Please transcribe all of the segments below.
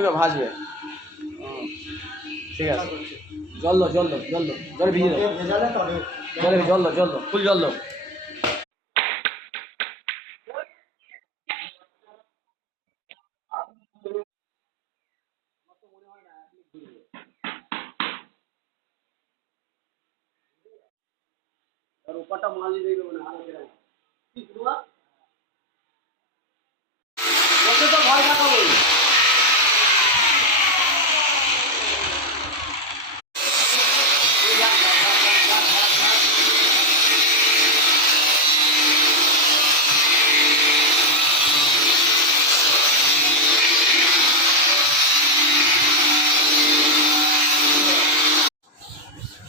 কিছুকে ভাজবে। ঠিক আছে, জল দাও, জল দাও, জল দাও, জলে ভিজিয়ে দাও, জলে জল দাও, জল দাও, ফুল জল দাও। আর উপরটা মালি দিয়ে দেবো না, আলো কেন কি করবা? ওকে তো ভয় দেখাবো।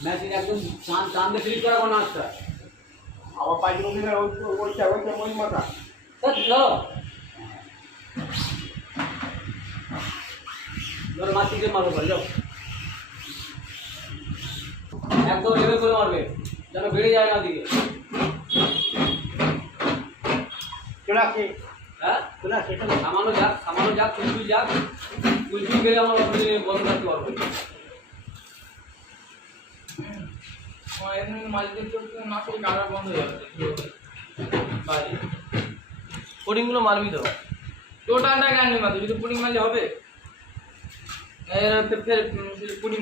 ম্যাচিং একদম চাঁদে ফিল করা কোনো আসছে আবার পাইজো দিনে ওইটা মই মাথা ধরো মাছিকে মারো ভাই, যাও একদম লেভেল করে মারবে যেন বেড়ে যায় না দিকে। হ্যাঁ সামান্য যাক কুলফি যাক, কুলফি গেলে আমার বন্ধ রাখতে পারবো। পুডিংগুলো মারবি তো, টোটালটা কেন মারবি? যদি পুডিং মারলে হবে, পুডিং